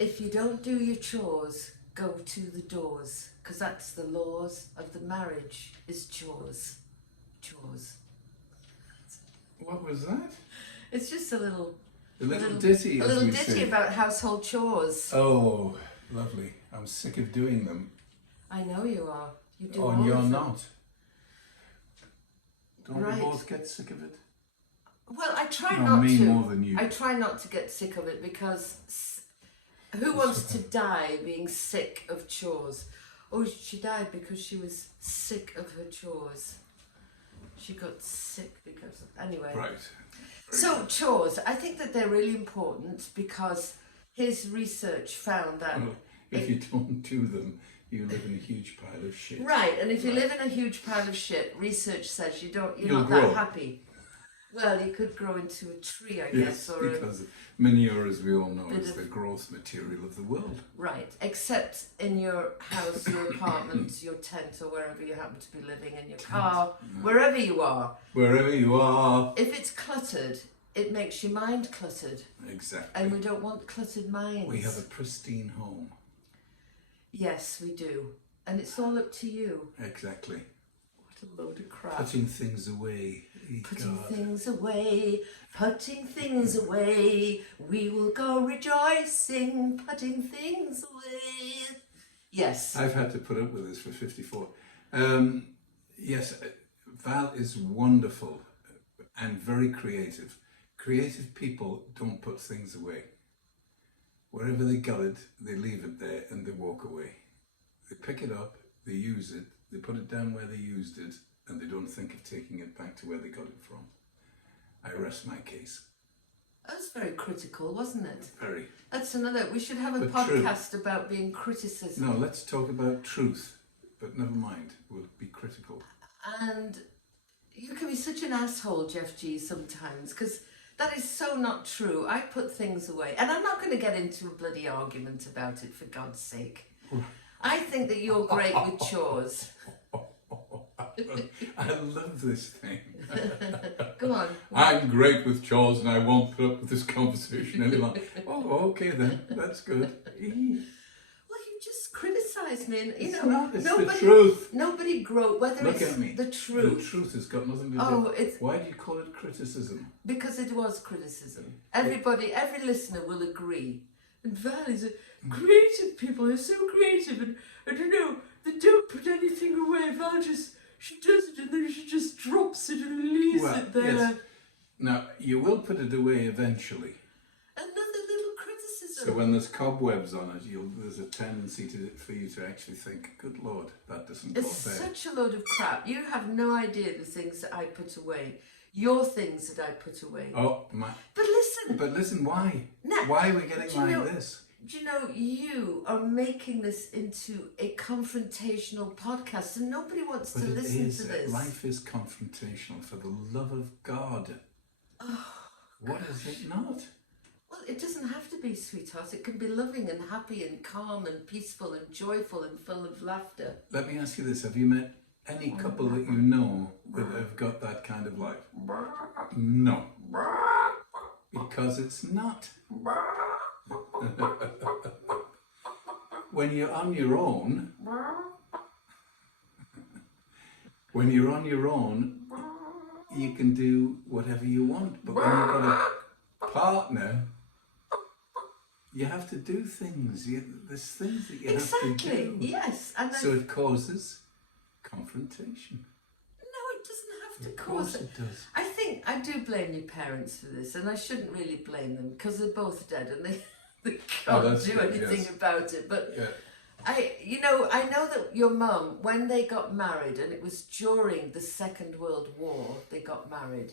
If you don't do your chores, go to the doors, because that's the laws of the marriage, is chores. Chores. What was that? It's just a little ditty, a little ditty about household chores. Oh, lovely. I'm sick of doing them. I know you are. You do Oh, all and you're of them. not. Don't Right. we both get sick of it? Well, I try No, not me to. more than you. I try not to get sick of it because who wants to die being sick of chores? Oh, she died because she was sick of her chores. She got sick because anyway. Right. So chores, I think that they're really important because his research found that Well, if you don't do them, you live in a huge pile of shit. right, and if you live in a huge pile of shit, research says you're You'll not grow. that happy. Well, you could grow into a tree, I Yes, guess, or because manure, as we all know, bit is of- the growth material of the world. right, except in your house, your apartment, your tent, or wherever you happen to be living, in your car, wherever you are. Wherever you are. If it's cluttered, it makes your mind cluttered, Exactly. and we don't want cluttered minds. We have a pristine home. Yes, we do, and it's all up to you. Exactly. What a load of crap. Putting things away. Putting God. things away, putting things away, we will go rejoicing, putting things away. Yes. I've had to put up with this for 54. Yes, Val is wonderful and very creative. Creative people don't put things away. Wherever they got it, they leave it there and they walk away. They pick it up, they use it, they put it down where they used it, and they don't think of taking it back to where they got it from. I rest my case. That was very critical, wasn't it? Very. That's another, we should have a But podcast about being criticism. No, let's talk about truth, but never mind, we'll be critical. And you can be such an asshole, Jeff G, sometimes, because that is so not true. I put things away, and I'm not going to get into a bloody argument about it, for God's sake. I think that you're great with chores. I love this thing. Go on. I'm great with chores and I won't put up with this conversation any longer. Oh, okay then, that's good. Well, you just criticised me, and It's the nobody, truth. Nobody whether Look it's at me. the truth. The truth has got nothing to do. Oh, it's Why do you call it criticism? because it was criticism. Every listener will agree. And Val is a creative people. They're so creative, and I don't know. They don't put anything away. Val she does it, and then she just drops it and leaves it there. Yes. Now you will put it away eventually. Another little criticism. So when there's cobwebs on it, there's a tendency for you to actually think, "Good Lord, that doesn't go It's there." such a load of crap. You have no idea the things that I put away. Your things that I put away. Oh my! But listen, why? Now, Why are we getting do you know- like this? do you know, you are making this into a confrontational podcast, and nobody wants But to it listen is. to this. Life is confrontational. For the love of God, what is it not? Well, it doesn't have to be, sweetheart. It can be loving and happy and calm and peaceful and joyful and full of laughter. Let me ask you this: have you met any couple that you know that have got that kind of life? No, because it's not. When you're on your own, you can do whatever you want. But when you've got a partner, you have to do things. There's things that you have to do. Yes. And then, So it causes confrontation. no, it doesn't have to Of cause course it does. I think I do blame your parents for this, and I shouldn't really blame them because they're both dead and they can't that's do good, anything yes. about it. But Yeah. I know that your mum, when they got married, and it was during the Second World War, they got married.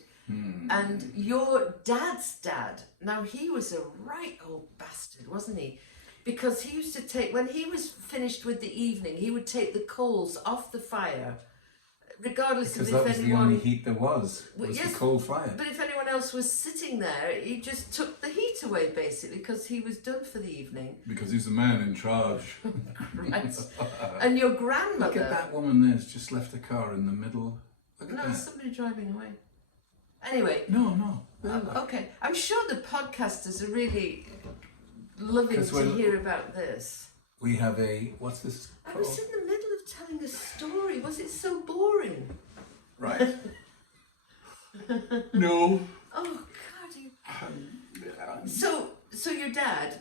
And your dad's dad, now he was a right old bastard, wasn't he? Because he used to take, when he was finished with the evening, he would take the coals off the fire, regardless Because of that if was the anyone... only heat there was yes, the coal fire. But if anyone else was sitting there, he just took the heat away, basically, because he was done for the evening. Because he's the man in charge. Right. And your grandmother... Look at that woman there's just left a car in the middle. Look at No, that. somebody driving away. Anyway. No. Okay. I'm sure the podcasters are really loving 'Cause to we're- hear about this. We have what's this I called? was in the middle of telling a story. Was it so boring? Right. No. Oh God! So your dad,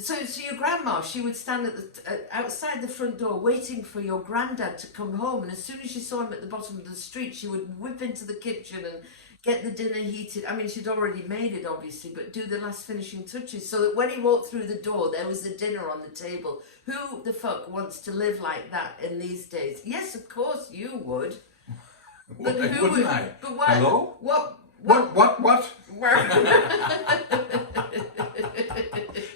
so your grandma, she would stand at outside the front door waiting for your granddad to come home, and as soon as she saw him at the bottom of the street, she would whip into the kitchen and get the dinner heated. I mean, she'd already made it, obviously, but do the last finishing touches so that when he walked through the door, there was the dinner on the table. Who the fuck wants to live like that in these days? Yes, of course you would. But Why who wouldn't would? I? But what? Hello? What? What?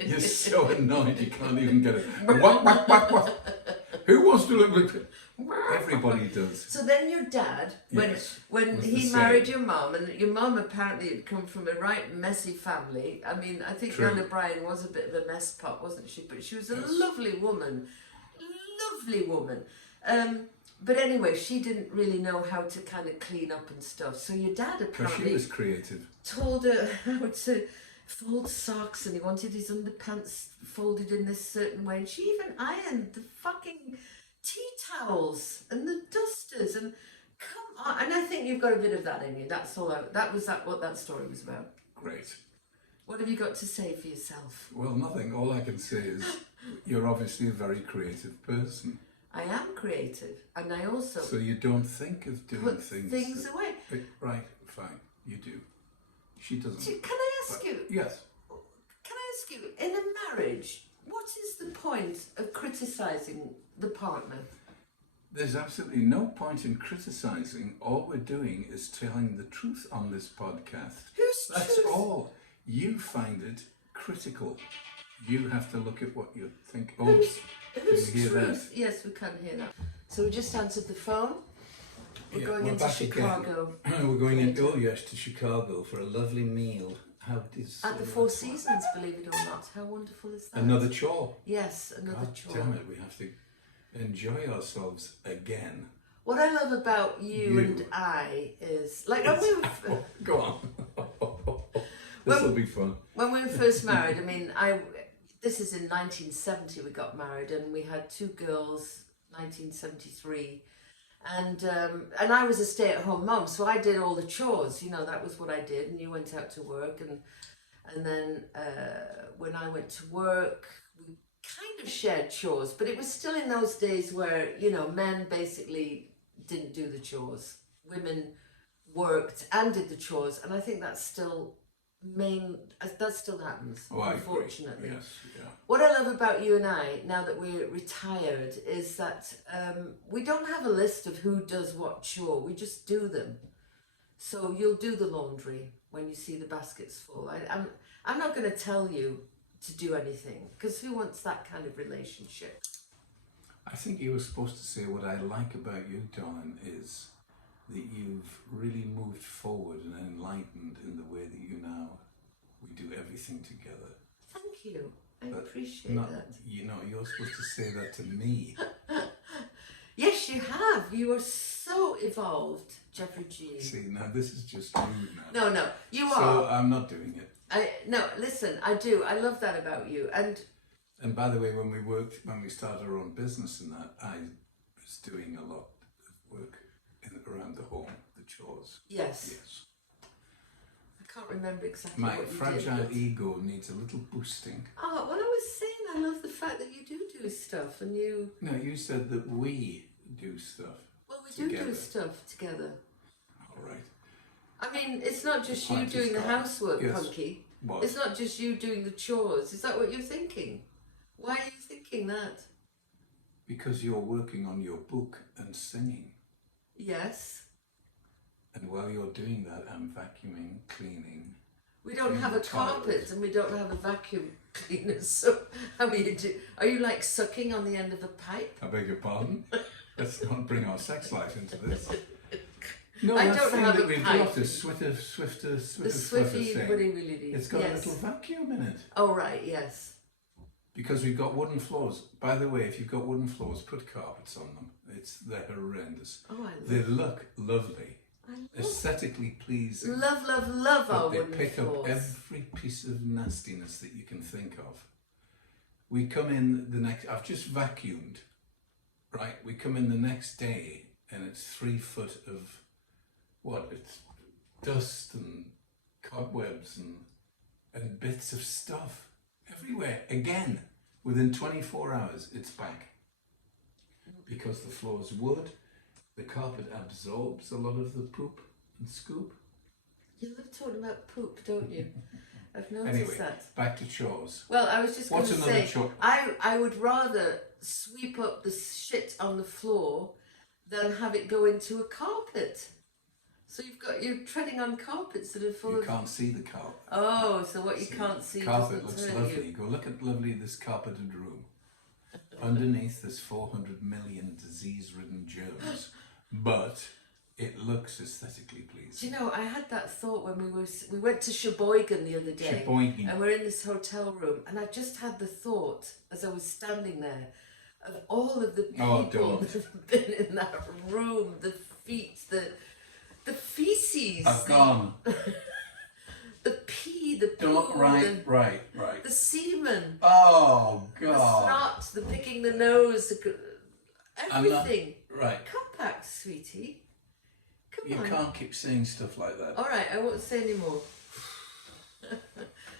You're so annoyed you can't even get it. What? Who wants to live with... Everybody does. So then your dad, when was he the married same. your mum, and your mum apparently had come from a right messy family. I mean, I think True. Ella Bryan was a bit of a mess pot, wasn't she? But she was a Yes. lovely woman. But anyway, she didn't really know how to kind of clean up and stuff. So your dad Because she apparently was creative. told her how to fold socks, and he wanted his underpants folded in this certain way. And she even ironed the fucking tea towels and the dusters, and come on. And I think you've got a bit of that in you. That's all. What that story was about. Great. What have you got to say for yourself? Well, nothing. All I can say is you're obviously a very creative person. I am creative, and I also So you don't think of doing put things... things away. Right, fine. You do. She doesn't. Can I ask you? Yes. Can I ask you? In a marriage, what is the point of criticising the partner? There's absolutely no point in criticising. All we're doing is telling the truth on this podcast. That's truth? all. You find it critical. You have to look at what you think. Oops. Whose Can you hear truth? Yes, we can hear that. So we just answered the phone. We're going into back again. Chicago. We're going to Chicago for a lovely meal. How does At the Four Seasons, believe it or not. How wonderful is that? another chore? Yes, another God chore. damn it, we have to enjoy ourselves again. What I love about you and I is, like, when we were, Go on. This will be fun. when we were first married, I mean, this is in 1970 we got married, and we had two girls, 1973. And I was a stay-at-home mum, so I did all the chores. You know, that was what I did. And you went out to work, and then when I went to work, we kind of shared chores. But it was still in those days where, you know, men basically didn't do the chores. Women worked and did the chores, and I think that's still that still happens, unfortunately. Yes, yeah. What I love about you and I, now that we're retired, is that we don't have a list of who does what chore. We just do them. So you'll do the laundry when you see the baskets full. I'm not going to tell you to do anything, because who wants that kind of relationship? I think you were supposed to say what I like about you, darling, is that you've really moved forward and enlightened in the way that we do everything together. Thank you. I But appreciate not, that. you know, you're supposed to say that to me. Yes, you have. You are so evolved, Jeffrey G. See, now this is just rude now. No, you So are. I'm not doing it. No, listen, I do. I love that about you. And by the way, when we started our own business and that, I was doing a lot of work around the home, the chores. Yes. Yes. I can't remember exactly My what you fragile did. But... ego needs a little boosting. Oh, well, I was saying I love the fact that you do stuff, and you... No, you said that we do stuff. Well, we do together. stuff together. All right. I mean, it's not just you Point is doing the gone. housework, Yes. Punky. What? It's not just you doing the chores. Is that what you're thinking? Why are you thinking that? Because you're working on your book and singing. Yes. And while you're doing that, I'm vacuuming, cleaning. We don't Clean have the a carpet toilet. and we don't have a vacuum cleaner, so how are you are you like sucking on the end of a pipe? I beg your pardon? Let's not bring our sex life into this. No, I that don't thing have that a we've pipe. got, the Swifter The Swiffer thing. Swifty It's got a yes. little vacuum in it. Oh right, yes. Because we've got wooden floors. By the way, if you've got wooden floors, put carpets on them. They're horrendous. Oh, I They love, look lovely, I love, aesthetically pleasing. love But our they wooden pick floors. up every piece of nastiness that you can think of. We come in the next, I've just vacuumed, right? We come in the next day and it's 3 foot of, it's dust and cobwebs and bits of stuff everywhere. Again, within 24 hours, it's back. Because the floor's wood, the carpet absorbs a lot of the poop and scoop. You love talking about poop, don't you? I've noticed Anyway, that. back to chores. Well, I was just going to say, chore? I would rather sweep up the shit on the floor than have it go into a carpet. So you're treading on carpets that are full of... You can't see the carpet. Oh, so what you can't see carpet doesn't looks hurt lovely. you. Go look at this carpeted room. Underneath there's 400 million disease-ridden germs, but it looks aesthetically pleasing. Do you know, I had that thought when we went to Sheboygan the other day, Sheboygan. and we're in this hotel room, and I just had the thought as I was standing there of all of the people that have been in that room, the feet, the feces, I've gone. the pee, the poo, Right. the semen, Oh God! the snot, the picking the nose, everything. Right. Come back, sweetie. Come on. You can't keep saying stuff like that. All right, I won't say any more.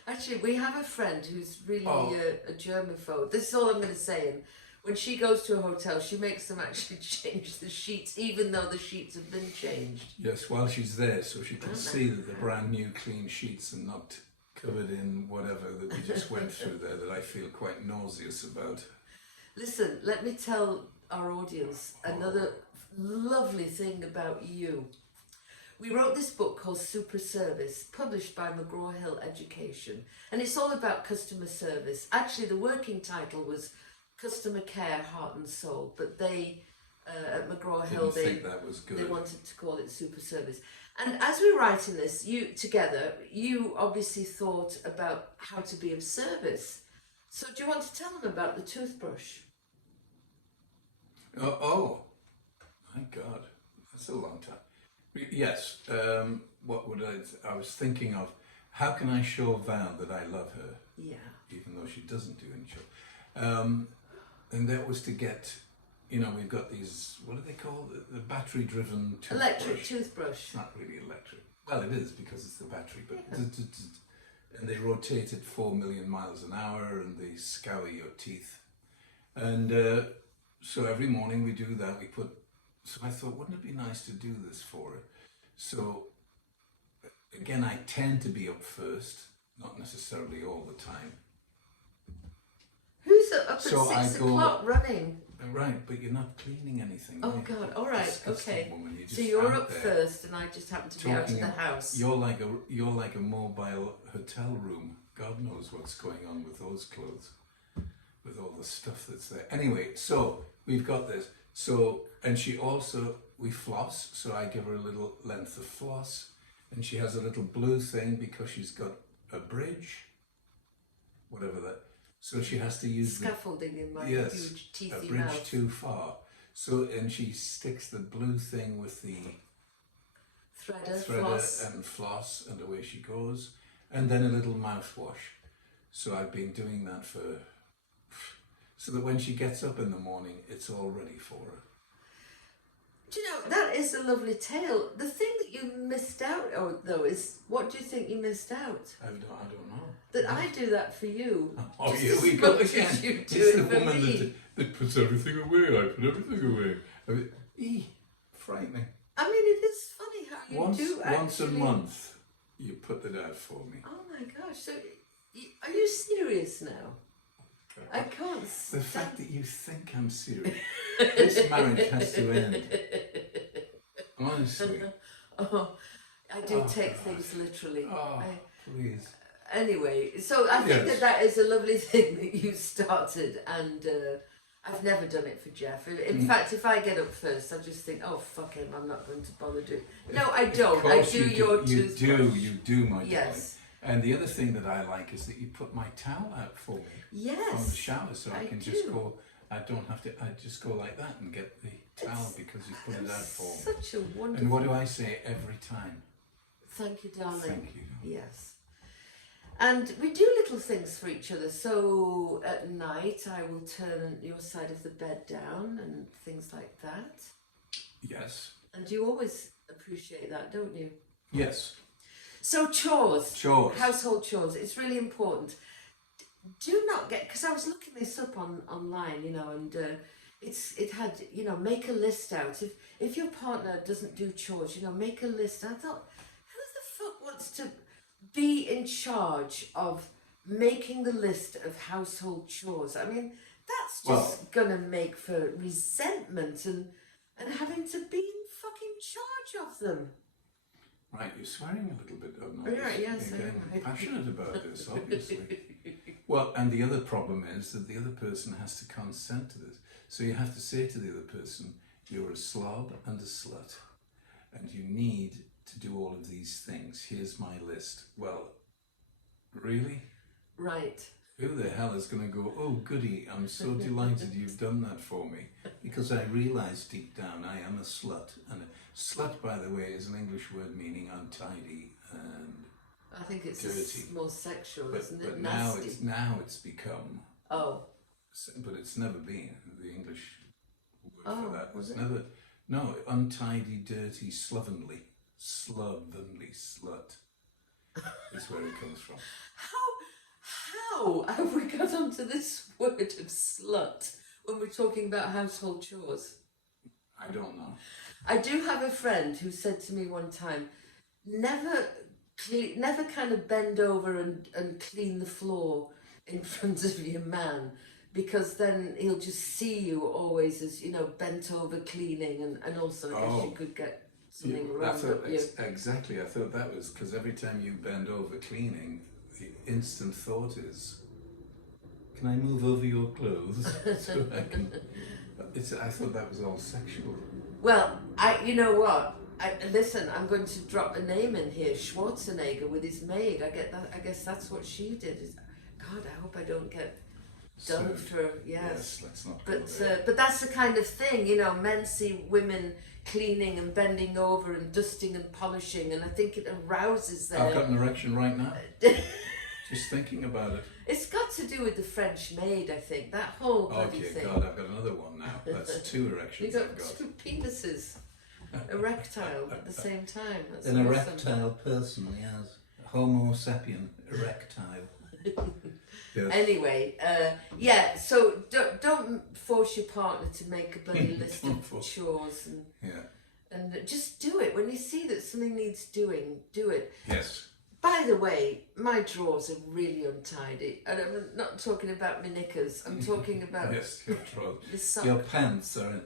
Actually, we have a friend who's really a germaphobe. This is all I'm going to say. And when she goes to a hotel, she makes them actually change the sheets, even though the sheets have been changed. Yes, while she's there, so she can see that the brand new clean sheets are not covered in whatever that we just went through there that I feel quite nauseous about. Listen, let me tell our audience another lovely thing about you. We wrote this book called Super Service, published by McGraw-Hill Education, and it's all about customer service. Actually, the working title was Customer Care, Heart and Soul, but they, at McGraw-Hill, think that was good. They wanted to call it Super Service. And as we were writing this, you obviously thought about how to be of service. So do you want to tell them about the toothbrush? Oh, my God, that's a long time. Yes, what would I was thinking of, how can I show Val that I love her? Yeah. Even though she doesn't do any show. And that was to get, we've got these, what are they called? The battery-driven toothbrush. Electric toothbrush. It's not really electric. Well, it is because it's the battery, but and they rotate at 4 million miles an hour and they scour your teeth. And so every morning we do that. So I thought, wouldn't it be nice to do this for her? So again, I tend to be up first, not necessarily all the time. Who's up at 6 o'clock running? Right, but you're not cleaning anything. Oh God! All right, okay. Woman. So you're up first, and I just happen to be out of the house. You're like a mobile hotel room. God knows what's going on with those clothes, with all the stuff that's there. Anyway, so we've got this. So, and we floss. So I give her a little length of floss, and she has a little blue thing because she's got a bridge, whatever that. So she has to use scaffolding in my huge teethy a bridge mouth. too far. So, and she sticks the blue thing with the threader floss, and away she goes. And then a little mouthwash. So I've been doing that so that when she gets up in the morning, it's all ready for her. Do you know, that is a lovely tale. The thing that you missed out on, though, is what do you think you missed out? I don't know. That I do that for you. Oh, here we go again. It's the woman that puts everything away. I put everything away. Frightening. I mean, it is funny how you do actually. Once a month, you put that out for me. Oh my gosh! So, are you serious now? I can't. The fact that you think I'm serious. This marriage has to end. Honestly. Oh, I do take things literally. Oh, please. Anyway, so I think that is a lovely thing that you started, and I've never done it for Jeff. In fact, if I get up first, I just think, oh, fuck him, I'm not going to bother doing it. No, I don't. I do your toothbrush. You do, my darling. Yes. And the other thing that I like is that you put my towel out for me. Yes. From the shower, so I can just go. I don't have to. I just go like that and get the towel because you put it out for me. Such a wonderful. And what do I say every time? Thank you, darling. Thank you. Yes. And we do little things for each other. So at night, I will turn your side of the bed down and things like that. Yes. And you always appreciate that, don't you? Yes. So chores. Chores. Household chores. It's really important. Do not get, because I was looking this up online, you know, and it had, you know, make a list out. If your partner doesn't do chores, you know, make a list. And I thought, who the fuck wants to be in charge of making the list of household chores? I mean, that's just gonna make for resentment and having to be in fucking charge of them. Right, you're swearing a little bit, don't you? Right, yes, You're I am. passionate about this, obviously. Well, and the other problem is that the other person has to consent to this. So you have to say to the other person, you're a slob and a slut, and you need to do all of these things. Here's my list. Well, really? Right. Who the hell is going to go, oh goody, I'm so delighted you've done that for me, because I realise deep down I am a slut. And a slut, by the way, is an English word meaning untidy and I think it's dirty. more sexual, isn't it? But Nasty. now it's become, Oh. but it's never been the English word for that. Was It's it? never, no, untidy, dirty, slovenly slut is where it comes from. How have we got onto this word of slut when we're talking about household chores? I don't know. I do have a friend who said to me one time, never kind of bend over and clean the floor in front of your man, because then he'll just see you always as, you know, bent over cleaning, and also I guess you could get something wrong with you. Exactly, I thought that was because every time you bend over cleaning, the instant thought is, can I move over your clothes so I can... I thought that was all sexual. Well, you know what? Listen, I'm going to drop a name in here. Schwarzenegger with his maid. I guess that's what she did. God, I hope I don't get done for. Yes, let's not go there. But that's the kind of thing, you know. Men see women cleaning and bending over and dusting and polishing, and I think it arouses them. I've got an erection right now. Just thinking about it. It's got to do with the French maid, I think. That whole bloody thing. God, I've got another one now. That's two erections You I've got. two penises, erectile at the same time. That's An awesome. erectile person, yes. Homo sapien, erectile. Yes. Anyway, so don't force your partner to make a bloody list of chores and just do it. When you see that something needs doing, do it. Yes. By the way, my drawers are really untidy, and I'm not talking about my knickers. I'm talking about yes, your drawers. the sock. Your pants are,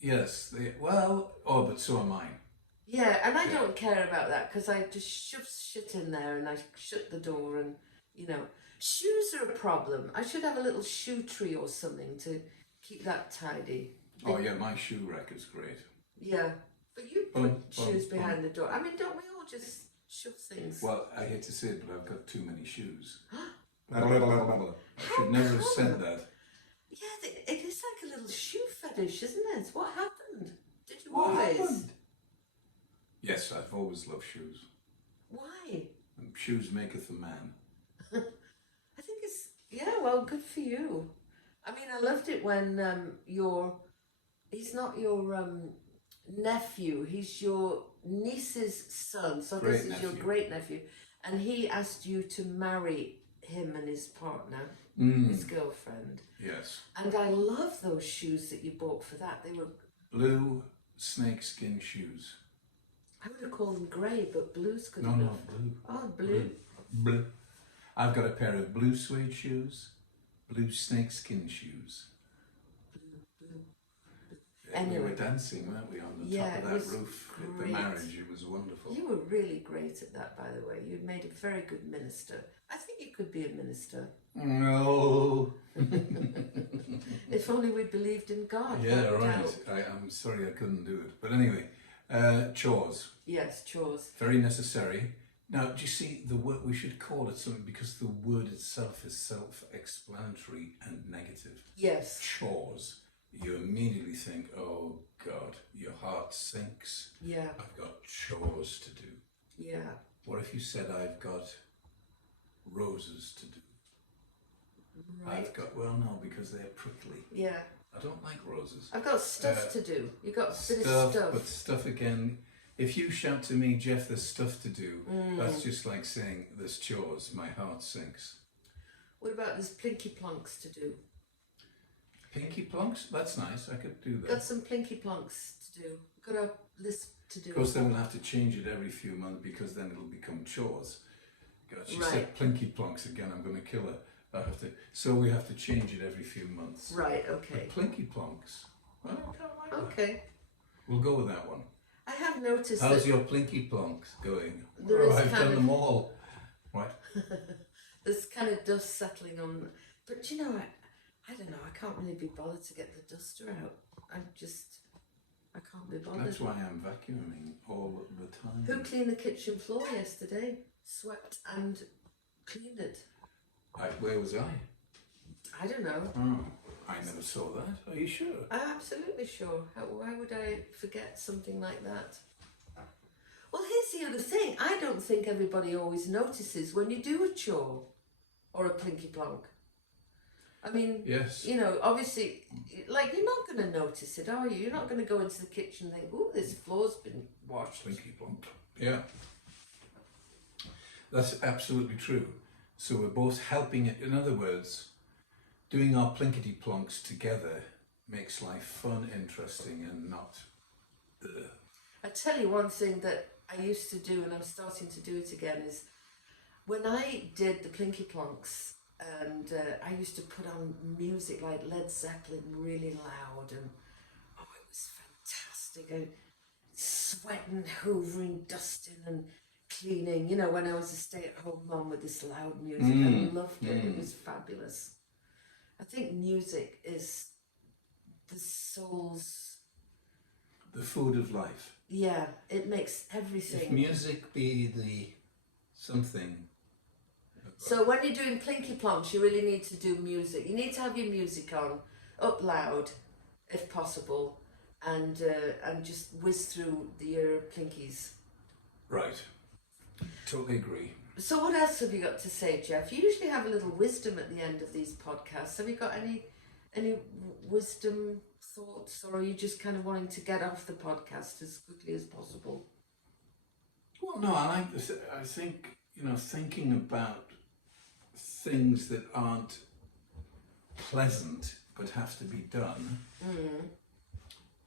but so are mine. Yeah, and I don't care about that because I just shove shit in there and I shut the door, and you know, shoes are a problem. I should have a little shoe tree or something to keep that tidy. Oh yeah, my shoe rack is great. Yeah, but you put shoes behind the door. I mean, don't we all just shove things? Well, I hate to say it, but I've got too many shoes. I should never have said that. Yeah, it is like a little shoe fetish, isn't it? What happened? Did you What always? happened? Yes, I've always loved shoes. Why? And shoes maketh a man. I think well, good for you. I mean, I loved it when he's not your nephew, he's your niece's son, so this is your great nephew, and he asked you to marry him and his partner, his girlfriend. Yes. And I love those shoes that you bought for that. They were blue snakeskin shoes. I would have called them grey, but blue's good No, enough. blue. Oh, blue. Blue. I've got a pair of blue suede shoes, blue snakeskin shoes. Blue. Anyway. We were dancing, weren't we, on the top of that roof at the marriage. It was wonderful. You were really great at that, by the way. You made a very good minister. I think you could be a minister. No. If only we believed in God. Yeah, right. I'm sorry I couldn't do it. But anyway, chores. Yes, chores. Very necessary. Now, do you see the word? We should call it something because the word itself is self-explanatory and negative. Yes. Chores. You immediately think, oh God, your heart sinks. Yeah. I've got chores to do. Yeah. What if you said, I've got roses to do. Right. I've got, well, no, because they're prickly. Yeah. I don't like roses. I've got stuff to do. You've got a bit Stuff, of stuff. but stuff again. If you shout to me, Jeff, there's stuff to do, that's just like saying there's chores. My heart sinks. What about there's plinky plonks to do? Pinky plonks? That's nice. I could do that. Got some plinky plonks to do. Got a list to do. Of course, then we'll have to change it every few months because then it'll become chores. God, she said Right. plinky plonks again. I'm going to kill her. I have to. So we have to change it every few months. Right, okay. But plinky plonks. Well, I kind of like that. Okay. We'll go with that one. I have noticed How's that your plinky plonks going? There is I've kind done of- them all. Right. there's kind of dust settling on. But you know, I don't know, I can't really be bothered to get the duster out. I can't be bothered. That's why I'm vacuuming all the time. Who cleaned the kitchen floor yesterday? Swept and cleaned it. Where was I? I don't know. Oh, I never saw that. Are you sure? I'm absolutely sure. Why would I forget something like that? Well, here's the other thing. I don't think everybody always notices when you do a chore or a plinky plonk. I mean, Yes. you know, obviously, like, you're not going to notice it, are you? You're not going to go into the kitchen and think, oh, this floor's been washed. Plinky plonk. Yeah. That's absolutely true. So we're both helping it. In other words, doing our plinkety plonks together makes life fun, interesting, and not. I tell you one thing that I used to do, and I'm starting to do it again, is when I did the plinky plonks, and I used to put on music like Led Zeppelin really loud, and oh, it was fantastic. I sweating, hoovering, dusting, and cleaning. You know, when I was a stay-at-home mum with this loud music, I loved it. It was fabulous. I think music is the soul's. The food of life. Yeah, it makes everything. If music be the something. So when you're doing plinky plonks, you really need to do music. You need to have your music on, up loud, if possible, and just whiz through your plinkies. Right. Totally agree. So what else have you got to say, Jeff? You usually have a little wisdom at the end of these podcasts. Have you got any wisdom thoughts, or are you just kind of wanting to get off the podcast as quickly as possible? Well, no, I think, thinking about things that aren't pleasant but have to be done.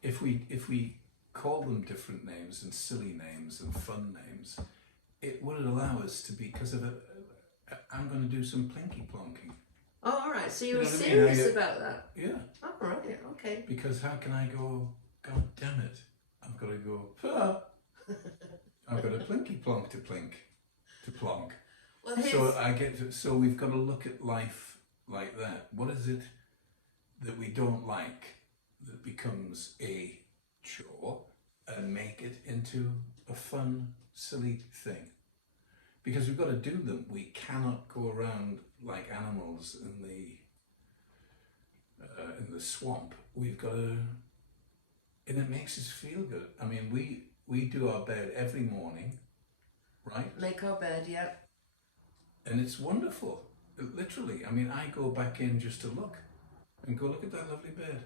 If we call them different names and silly names and fun names, it would allow us to be, because of I'm going to do some plinky plonking. Oh, all right. So you You were know what I mean? serious about that. Yeah. All right. Okay. Because how can I go, God damn it, I've got to go, "Ah." I've got a plinky plonk to plonk. Well, So we've got to look at life like that. What is it that we don't like that becomes a chore, and make it into a fun, silly thing? Because we've got to do them. We cannot go around like animals in the swamp. We've got to, and it makes us feel good. I mean, we do our bed every morning, right? make our bed, yeah. And it's wonderful, literally. I mean, I go back in just to look and go, look at that lovely bed.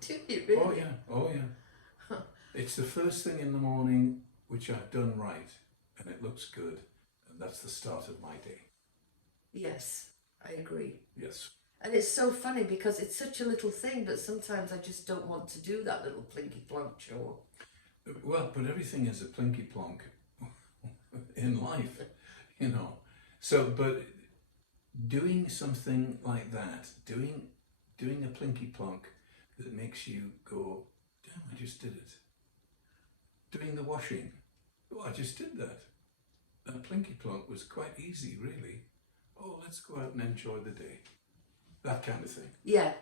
Do you really? Oh yeah. It's the first thing in the morning which I've done right, and it looks good, and that's the start of my day. Yes, I agree. Yes. And it's so funny because it's such a little thing, but sometimes I just don't want to do that little plinky plonk chore. Well, but everything is a plinky plonk in life, So, but doing something like that, doing a plinky plonk that makes you go, damn, I just did it. Doing the washing, oh, I just did that. And plinky plonk was quite easy, really. Oh, let's go out and enjoy the day. That kind of thing. Yeah.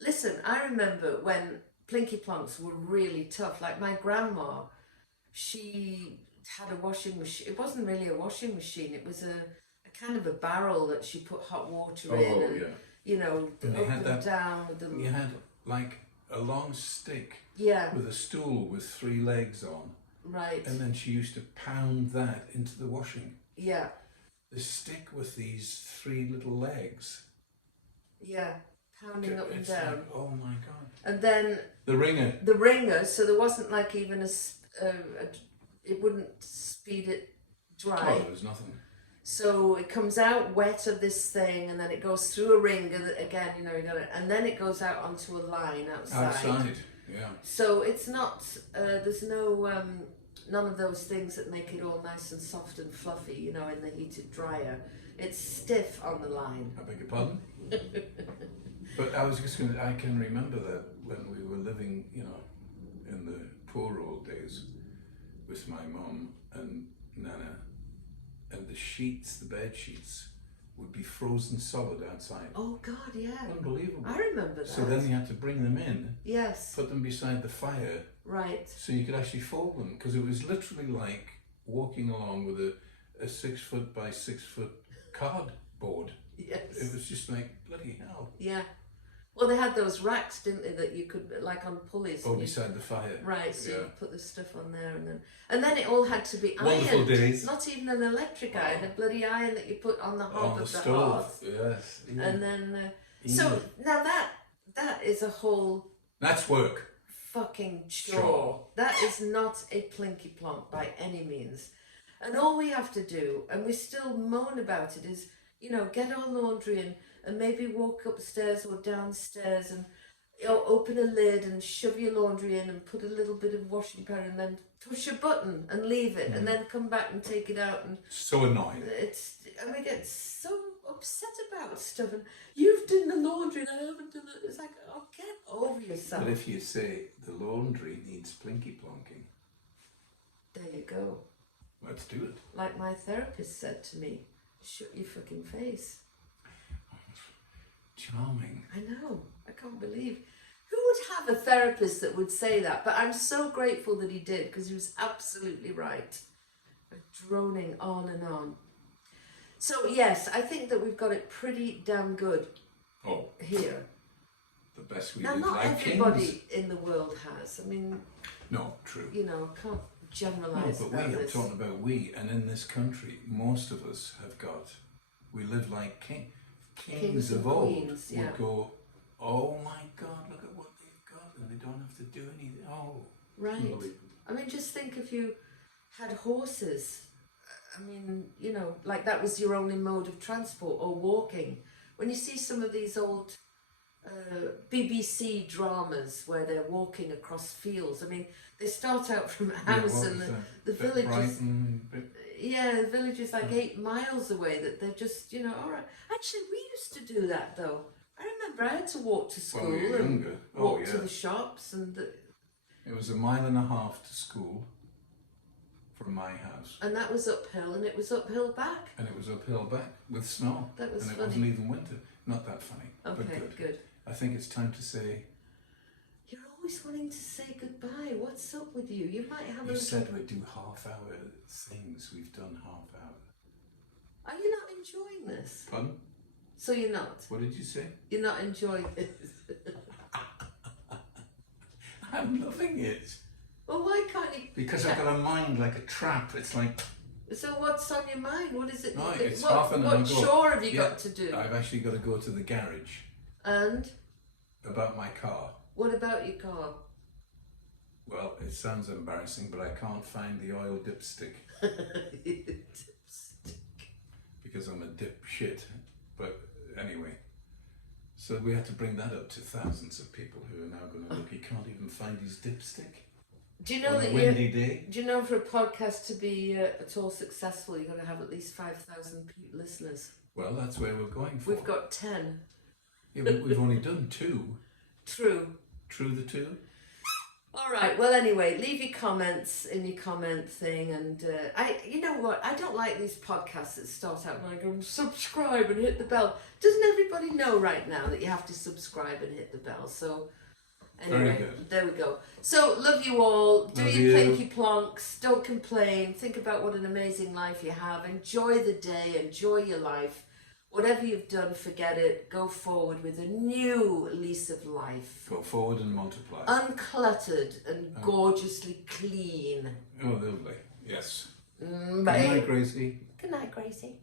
Listen, I remember when plinky plonks were really tough. Like my grandma, she had a washing machine. It wasn't really a washing machine. It was a kind of a barrel that she put hot water in, and And they up had and that- down with them. You had like a long stick Yeah, with a stool with 3 legs on, right. and then she used to pound that into the washing. Yeah. the stick with these 3 little legs. Yeah, pounding up and It's down. like, oh my God. And then The ringer. the ringer, so there wasn't like even it wouldn't speed it dry. Oh, there was nothing. So it comes out wet of this thing, and then it goes through a ring, and again, you know, you got it, and then it goes out onto a line outside. Outside, yeah. So it's not. There's no none of those things that make it all nice and soft and fluffy, you know, in the heated dryer. It's stiff on the line. I beg your pardon? But I was just going to, I can remember that when we were living, you know, in the poor old days with my mum and Nana, and the sheets, the bed sheets, would be frozen solid outside. Oh God, yeah. Unbelievable. I remember that. So then you had to bring them in, Yes. put them beside the fire, Right. so you could actually fold them, because it was literally like walking along with a 6 foot by 6 foot cardboard. Yes. It was just like, bloody hell. Yeah. Well, they had those racks, didn't they, that you could, like on pulleys. Oh, beside the fire. Right, so Yeah. you put the stuff on there, and then it all had to be Wonderful ironed. days. Not even an electric iron, a bloody iron that you put on the hob On the of the stove. hearth. Yes. Yeah. And then, Yeah. so now that is a whole That's work. fucking chore. Chore. That is not a plinky plonk by any means. And all we have to do, and we still moan about it, is, you know, get our laundry in and maybe walk upstairs or downstairs and, you know, open a lid and shove your laundry in and put a little bit of washing powder and then push a button and leave it and then come back and take it out. And So annoying. and we get so upset about stuff, and you've done the laundry and I haven't done it. It's like, oh, get over yourself. But if you say the laundry needs plinky plonking, There you go. let's do it. Like my therapist said to me, shut your fucking face. Charming. I know, I can't believe. Who would have a therapist that would say that? But I'm so grateful that he did, because he was absolutely right. Droning on and on. So yes, I think that we've got it pretty damn good Oh, here. the best we Now, live not like everybody kings. in the world has. I mean, No, true. you know, I can't No, generalise but about we are this. talking about we, and in this country, most of us have got, we live like kings and of old queens, yeah. would go, oh my God, look at what they've got, and they don't have to do anything. Oh, Right. unbelievable. I mean, just think if you had horses. I mean, you know, like that was your only mode of transport, or walking. When you see some of these old BBC dramas where they're walking across fields, I mean, they start out from a house what and was that? the Bit village is, Brighton, yeah, the village is like 8 miles away, that they're just, you know, all right. Actually, we used to do that though. I remember I had to walk to school when we were and younger. walk Oh, to yeah. the shops and It was 1.5 miles to school from my house, and that was uphill, and it was uphill back. and it was uphill back with snow, That was and it funny. wasn't even winter. Not that funny, Okay, but good. good. I think it's time to say, You're always wanting to say goodbye. What's up with you? You might have a you little... said we'd do half-hour things. We've done half-hour. Are you not enjoying this? Pardon? So you're not? What did you say? You're not enjoying this? I'm loving it. Well, why can't you... Because I've got a mind like a trap. It's like, So what's on your mind? What is it? No, it's what, half an hour what ago. chore have you Yeah, got to do? I've actually got to go to the garage And about my car. what about your car? Well, it sounds embarrassing, but I can't find the oil dipstick because I'm a dipshit. But anyway, so we had to bring that up to thousands of people who are now going to look. He can't even find his dipstick Do you know on that a you... windy day. Do you know for a podcast to be at all successful, you've got to have at least 5,000 listeners? Well, that's where we're going for. We've got 10. Yeah, we've only done 2. True. True, the 2. All right. Well, anyway, leave your comments in your comment thing, and you know what? I don't like these podcasts that start out like, subscribe and hit the bell. Doesn't everybody know right now that you have to subscribe and hit the bell? So, anyway, Very good. there we go. So, love you all. Do Love your you. plinky plonks. Don't complain. Think about what an amazing life you have. Enjoy the day. Enjoy your life. Whatever you've done, forget it. Go forward with a new lease of life. Go forward and multiply. Uncluttered and gorgeously clean. Oh, lovely. Yes. Bye. Good night, Gracie. Good night, Gracie.